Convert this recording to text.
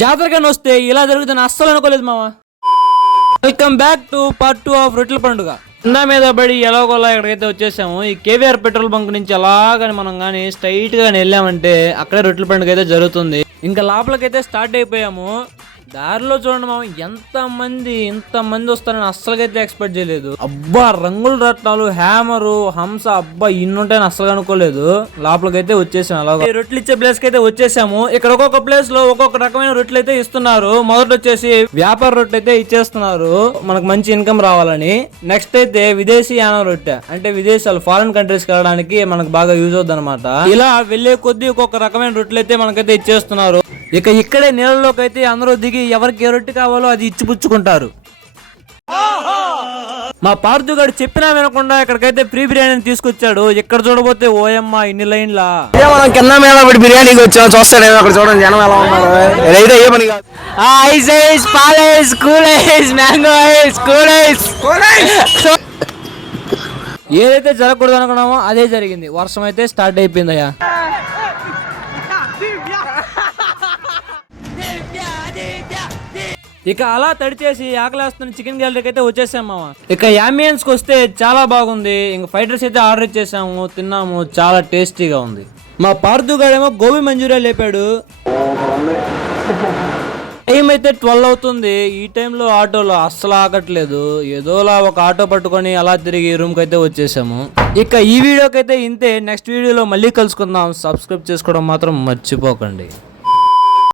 జాతరగానే వస్తే ఇలా జరుగుతుంది అస్సలు అనుకోలేదు మామ. Welcome back to part 2 of రొట్టెల పండుగ. ఇందా మీద పడి ఎలాగోలా ఇక్కడికైతే వచ్చేసాము. ఈ కేవీఆర్ పెట్రోల్ బంక్ నుంచి అలాగని మనం కానీ స్ట్రైట్ గా వెళ్ళామంటే అక్కడే రొట్టెల పండుగ అయితే జరుగుతుంది. ఇంకా లోపలికైతే స్టార్ట్ అయిపోయాము. దారిలో చూడండి మామ, ఇంతమంది వస్తారని అస్సలకైతే ఎక్స్పెక్ట్ చేయలేదు. అబ్బా రంగుల రత్నాలు, హ్యామరు, హంస, అబ్బా ఇన్నుంటాయని అస్సలు అనుకోలేదు. లోపలికైతే వచ్చేసాము. అలాగే రొట్టెలు ఇచ్చే ప్లేస్ కి అయితే వచ్చేసాము. ఇక్కడ ఒక్కొక్క ప్లేస్ లో ఒక్కొక్క రకమైన రొట్టెలు అయితే ఇస్తున్నారు. మొదట వచ్చేసి వ్యాపార రొట్టె అయితే ఇచ్చేస్తున్నారు, మనకు మంచి ఇన్కమ్ రావాలని. నెక్స్ట్ అయితే విదేశీ యానం రొట్టె, అంటే విదేశాలు ఫారిన్ కంట్రీస్ కి వెళ్ళడానికి మనకు బాగా యూజ్ అవుతుంది అనమాట. ఇలా వెళ్లే కొద్దీ ఒక్కొక్క రకమైన రొట్టెలు అయితే మనకైతే ఇచ్చేస్తున్నారు. ఇక ఇక్కడే నీళ్ళలోకి అయితే అందరూ దిగి ఎవరికి ఏ రొట్టె కావాలో అది ఇచ్చిపుచ్చుకుంటారు. మా పార్థుగాడు చెప్పినా వినకుండా ఇక్కడికైతే ఫ్రీ బిర్యానీ తీసుకొచ్చాడు. ఇక్కడ చూడబోతే ఓయమ్మ ఇన్ని లైన్లా. మనం కింద మీద పడి బిర్యానీకి వచ్చాం, చూస్తాడు అక్కడ చూడండి జనం ఎలా ఉన్నారు. ఏదైతే ఏ పని కాదు. ఐస్ ఐస్, పాల్ ice, cool ice, mango ice, cool ice. ఏదైతే జరగకూడదు అనుకున్నామో అదే జరిగింది. వర్షం అయితే స్టార్ట్ అయిపోయిందయ్యా. ఇక అలా తడిచేసి ఆకలేస్తున్న చికెన్ గ్యాలరీకి అయితే వచ్చేసాం మామ. ఇక యాంబియన్స్ కి వస్తే చాలా బాగుంది. ఇంక ఫ్రైడ్ రైస్ అయితే ఆర్డర్ ఇచ్చేసాము, తిన్నాము, చాలా టేస్టీగా ఉంది. మా పార్థుగాడేమో గోబీ మంచూరియా లేపాడు. టైం అయితే 12 అవుతుంది. ఈ టైంలో ఆటోలో అస్సలు ఆగట్లేదు. ఏదోలా ఒక ఆటో పట్టుకొని అలా తిరిగి రూమ్ కి అయితే వచ్చేసాము. ఇక ఈ వీడియోకి అయితే ఇంతే. నెక్స్ట్ వీడియోలో మళ్ళీ కలుసుకుందాం. సబ్స్క్రైబ్ చేసుకోవడం మాత్రం మర్చిపోకండి.